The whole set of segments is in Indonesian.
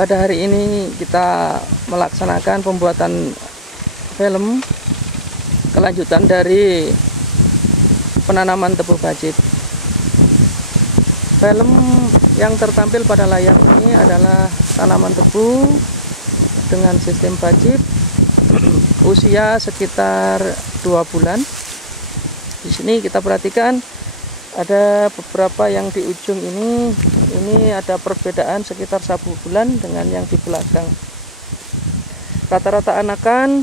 Pada hari ini kita melaksanakan pembuatan film kelanjutan dari penanaman tebu bajib. Film yang tertampil pada layar ini adalah tanaman tebu dengan sistem bajib usia sekitar 2 bulan. Di sini kita perhatikan ada beberapa yang di ujung ini ada perbedaan sekitar 1 bulan dengan yang di belakang. Rata-rata anakan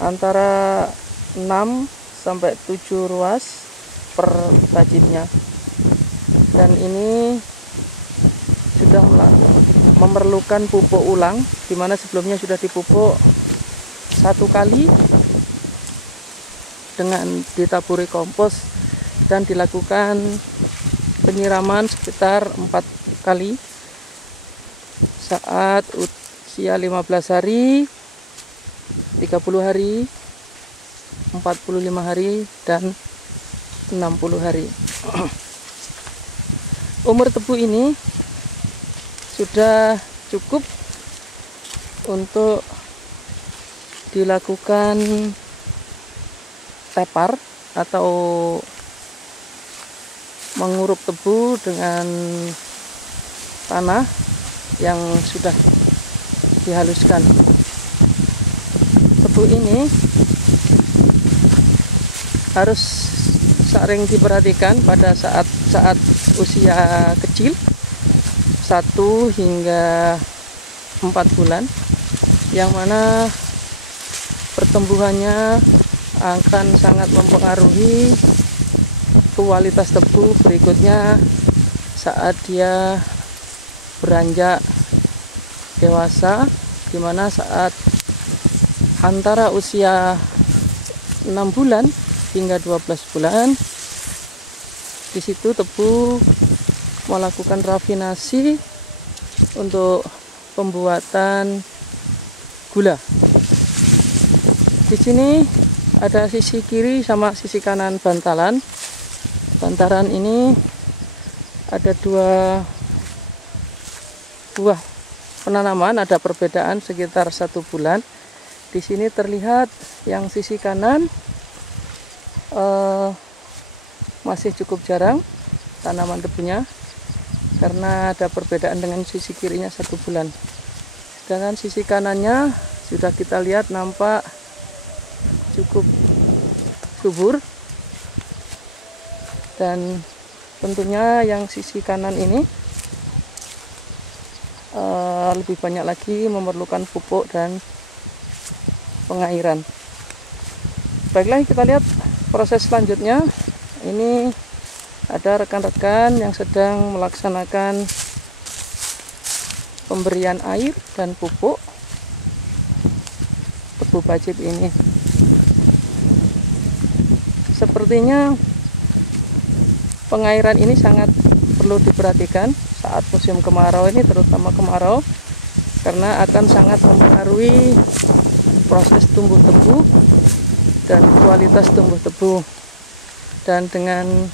antara 6 sampai 7 ruas per bajibnya. Dan ini sudah memerlukan pupuk ulang, di mana sebelumnya sudah dipupuk 1 kali dengan ditaburi kompos dan dilakukan penyiraman sekitar 4 kali saat usia 15 hari, 30 hari, 45 hari, dan 60 hari. Umur tebu ini sudah cukup untuk dilakukan tepar atau mengurup tebu dengan tanah yang sudah dihaluskan. Tebu ini harus sering diperhatikan pada saat usia kecil 1 hingga 4 bulan, yang mana pertumbuhannya akan sangat mempengaruhi kualitas tebu berikutnya saat dia beranjak dewasa, di mana saat antara usia 6 bulan hingga 12 bulan di situ tebu melakukan rafinasi untuk pembuatan gula. Di sini ada sisi kiri sama sisi kanan bantalan. Bantalan ini ada 2 buah penanaman, ada perbedaan sekitar 1 bulan. Di sini terlihat yang sisi kanan masih cukup jarang tanaman tebunya karena ada perbedaan dengan sisi kirinya 1 bulan. Sedangkan sisi kanannya sudah kita lihat nampak cukup subur, dan tentunya yang sisi kanan ini lebih banyak lagi memerlukan pupuk dan pengairan. Baiklah, kita lihat proses selanjutnya. Ini ada rekan-rekan yang sedang melaksanakan pemberian air dan pupuk tebu bajib ini. Sepertinya pengairan ini sangat perlu diperhatikan saat musim kemarau ini, terutama kemarau, karena akan sangat mempengaruhi proses tumbuh tebu dan kualitas tumbuh tebu. Dan dengan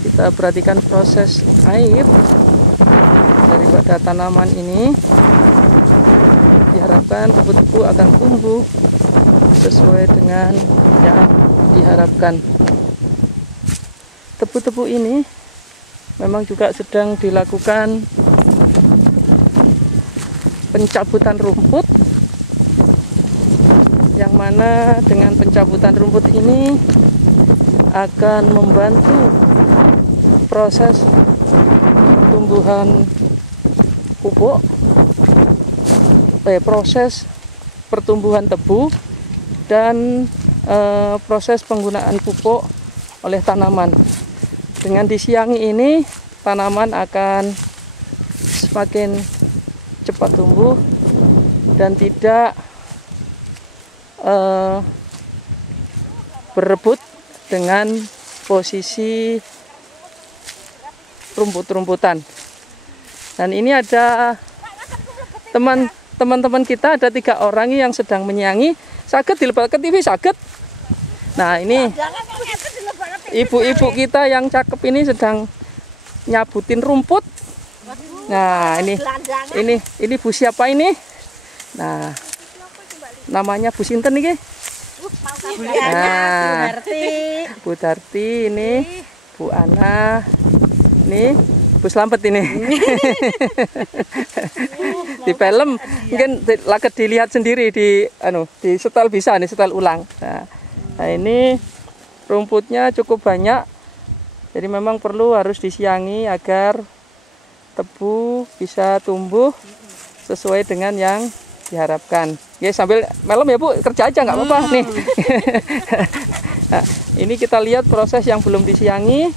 kita perhatikan proses air daripada tanaman ini, diharapkan tebu-tebu akan tumbuh sesuai dengan yang diharapkan. Tebu-tebu ini memang juga sedang dilakukan pencabutan rumput, yang mana dengan pencabutan rumput ini akan membantu proses pertumbuhan pupuk, proses pertumbuhan tebu, dan proses penggunaan pupuk oleh tanaman. Dengan disiangi ini, tanaman akan semakin cepat tumbuh dan tidak berebut dengan posisi rumput-rumputan. Dan ini ada teman-teman kita, ada 3 orang yang sedang menyiangi. Saged dilebak ke TV, saged. Nah, ini ibu-ibu kita yang cakep ini sedang nyabutin rumput Nah, ini Bu siapa ini? Nah, namanya Bu sinten nih? Nah, Bu Darti ini, Bu Ana, ini Bu Slamet ini. Di film mungkin laket dilihat sendiri di setel bisa nih, setel ulang. Nah, ini rumputnya cukup banyak. Jadi memang harus disiangi agar tebu bisa tumbuh sesuai dengan yang diharapkan. Ya sambil melem ya Bu, kerja aja nggak apa-apa nih. Nah, ini kita lihat proses yang belum disiangi.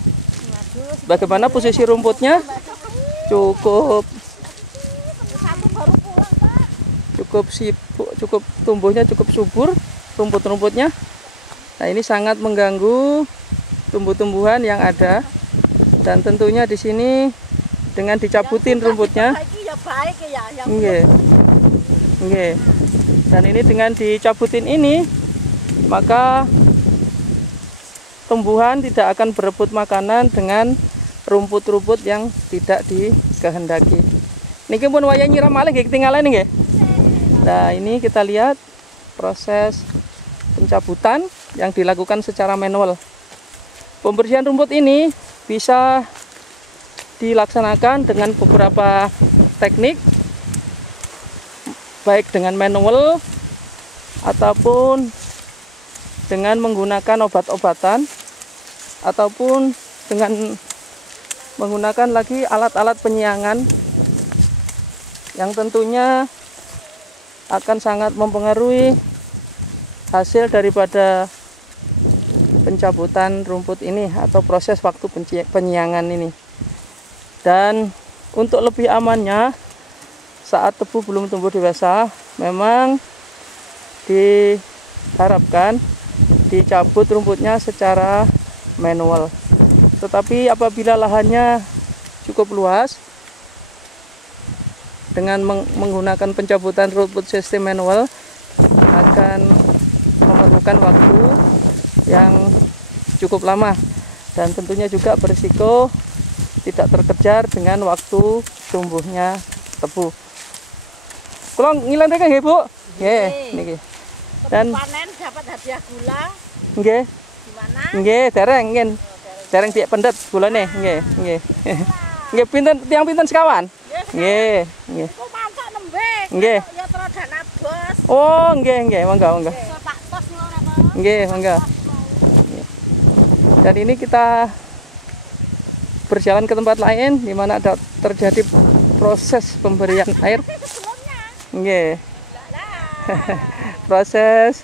Bagaimana posisi rumputnya? Cukup sibuk, cukup tumbuhnya cukup subur rumput-rumputnya. Nah, ini sangat mengganggu tumbuh-tumbuhan yang ada. Dan tentunya di sini dengan dicabutin rumputnya. Nggih. Dan ini dengan dicabutin ini, maka tumbuhan tidak akan berebut makanan dengan rumput-rumput yang tidak dikehendaki. Niki pun wayah nyiram malih nggih ketinggalan nggih. Nah, ini kita lihat proses pencabutan yang dilakukan secara manual. Pembersihan rumput ini bisa dilaksanakan dengan beberapa teknik, baik dengan manual ataupun dengan menggunakan obat-obatan ataupun dengan menggunakan lagi alat-alat penyiangan yang tentunya akan sangat mempengaruhi hasil daripada pencabutan rumput ini atau proses waktu penyiangan ini. Dan untuk lebih amannya, saat tebu belum tumbuh dewasa, memang diharapkan dicabut rumputnya secara manual. Tetapi apabila lahannya cukup luas, dengan menggunakan pencabutan rumput sistem manual akan memerlukan waktu yang cukup lama dan tentunya juga berisiko tidak terkejar dengan waktu tumbuhnya tebu. Kalau ngilang mereka nggih Bu? Nggih, niki. Dan panen dapat hadiah gula. Nggih. Gimana? Nggih, dereng ngen. Dereng piye pendet gulane, nggih, nggih. Nggih pinten tiyang pinten sekawan? Nggih, nggih. Kok masak nembe? Nggih. Ya terus dana bos. Oh, nggih, nggih, monggo, monggo. Pak tos ngono to. Nggih, monggo. Dan ini kita berjalan ke tempat lain di mana ada terjadi proses pemberian air. Nggih. Proses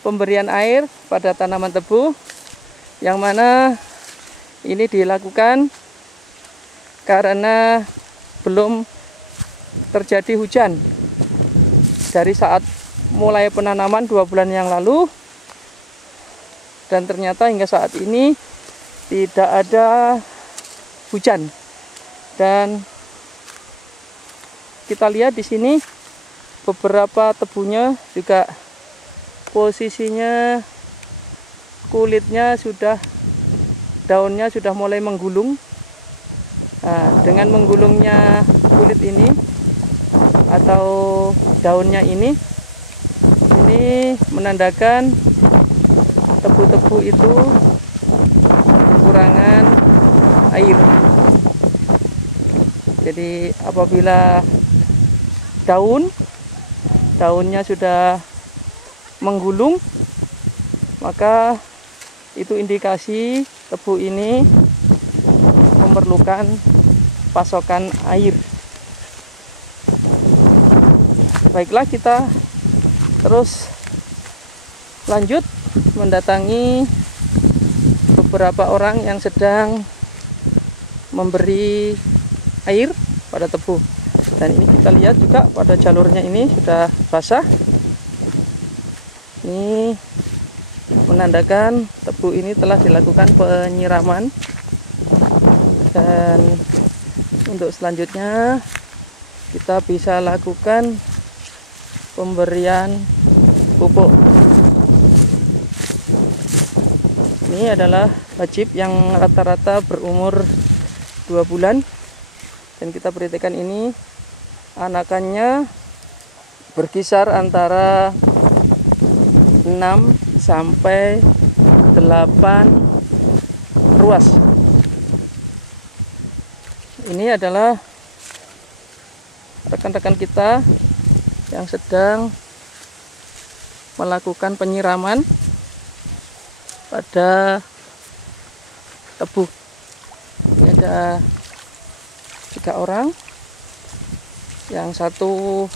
pemberian air pada tanaman tebu yang mana ini dilakukan karena belum terjadi hujan dari saat mulai penanaman 2 bulan yang lalu, dan ternyata hingga saat ini tidak ada hujan. Dan kita lihat di sini beberapa tebunya juga posisinya kulitnya sudah, daunnya sudah mulai menggulung. Nah, dengan menggulungnya kulit ini atau daunnya ini menandakan tebu-tebu itu kekurangan air. Jadi apabila daunnya sudah menggulung, maka itu indikasi tebu ini memerlukan pasokan air. Baiklah, kita terus lanjut mendatangi beberapa orang yang sedang memberi air pada tebu. Dan ini kita lihat juga pada jalurnya ini sudah basah. Ini menandakan tebu ini telah dilakukan penyiraman. Dan untuk selanjutnya kita bisa lakukan pemberian pupuk. Ini adalah wajib yang rata-rata berumur 2 bulan. Dan kita perhatikan ini anakannya berkisar antara 6 sampai 8 ruas. Ini adalah rekan-rekan kita yang sedang melakukan penyiraman pada tebu. Ini ada 3 orang, yang satu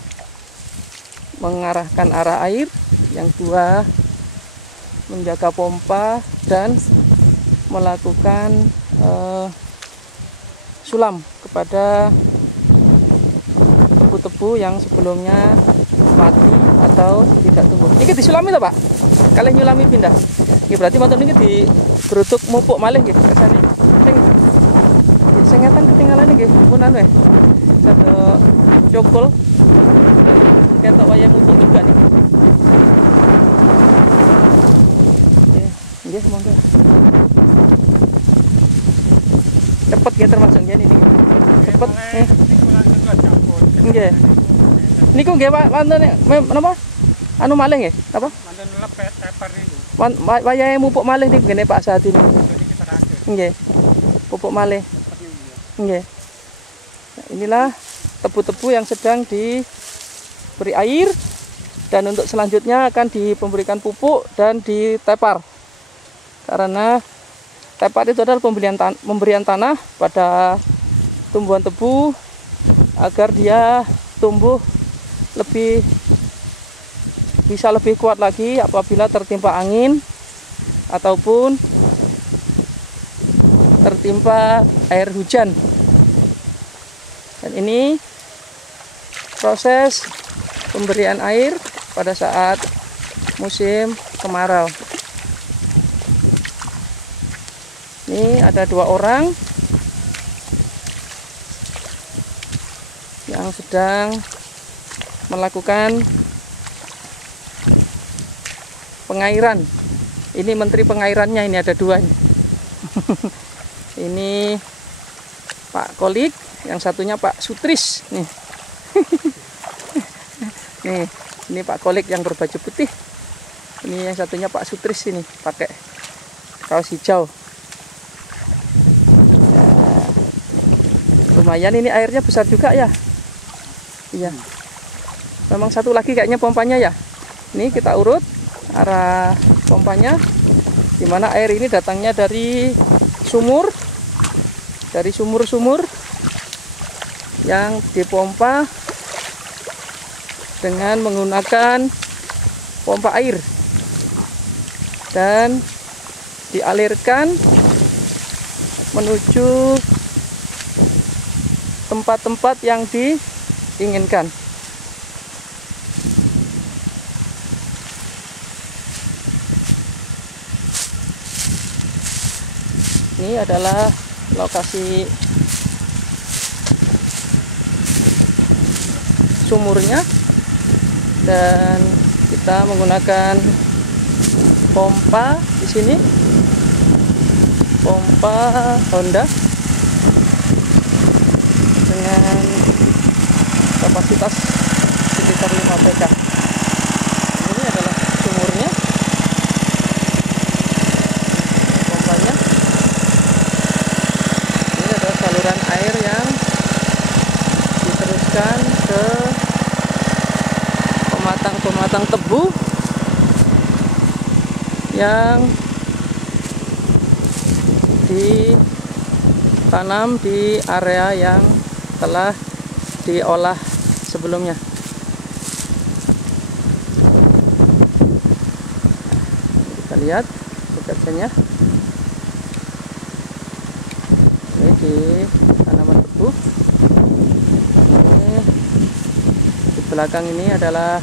mengarahkan arah air, yang 2 menjaga pompa dan melakukan sulam kepada tebu-tebu yang sebelumnya mati atau tidak tumbuh. Ini disulami toh, Pak? Kalian nyulami pindah. Ini berarti mantan ini di geruduk mupuk malih nggih kesane. Sing ngeten ketinggalan nggih pun anu ya. Satu cokol. Ketok wayang mupuk juga nih. Nggih, monggo. Cepet ya termasuk ini. Cepet. Nggih. Niku nggih Pak, wonten napa? Anu malih nggih, apa? Wonten lepet teper niku. Wayahe mupuk malih niku ngene Pak saat ini. Nggih. Pupuk malih. Nggih. Nah, inilah tebu-tebu yang sedang diberi air, dan untuk selanjutnya akan diberikan pupuk dan ditepar. Karena tepar itu adalah pemberian tanah pada tumbuhan tebu agar dia tumbuh bisa lebih kuat lagi apabila tertimpa angin ataupun tertimpa air hujan. Dan ini proses pemberian air pada saat musim kemarau. Ini ada 2 orang yang sedang melakukan pengairan. Ini menteri pengairannya, ini ada 2 nih. Ini Pak Kolik, yang satunya Pak Sutris nih. Nih, ini Pak Kolik yang berbaju putih. Ini yang satunya Pak Sutris ini pakai kaos hijau. Ya, lumayan ini airnya besar juga ya. Iya. Memang satu lagi kayaknya pompanya ya. Ini kita urut arah pompanya, dimana air ini datangnya dari sumur, sumur-sumur yang dipompa dengan menggunakan pompa air dan dialirkan menuju tempat-tempat yang diinginkan. Ini adalah lokasi sumurnya, dan kita menggunakan pompa di sini, pompa Honda dengan kapasitas sekitar 5 PK. Ini adalah sumurnya, pompanya. Ini adalah saluran air yang diteruskan ke pematang tebu yang ditanam di area yang telah diolah sebelumnya. Kita lihat pekerjanya. Ini di tanaman tebu. Ini di belakang ini adalah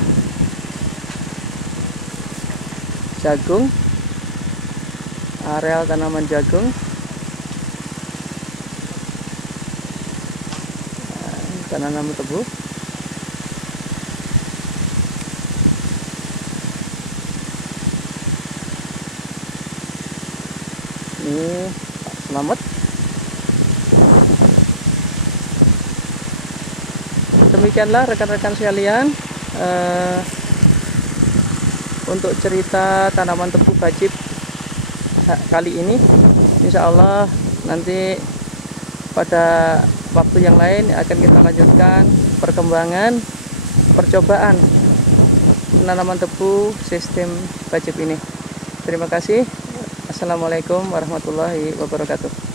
jagung, areal tanaman jagung. Tanaman tebu. Ini Pak Slamet. Demikianlah rekan-rekan sekalian, untuk cerita tanaman tebu bajib kali ini. Insya Allah nanti pada waktu yang lain akan kita lanjutkan perkembangan percobaan penanaman tebu sistem bajib ini. Terima kasih. Assalamualaikum warahmatullahi wabarakatuh.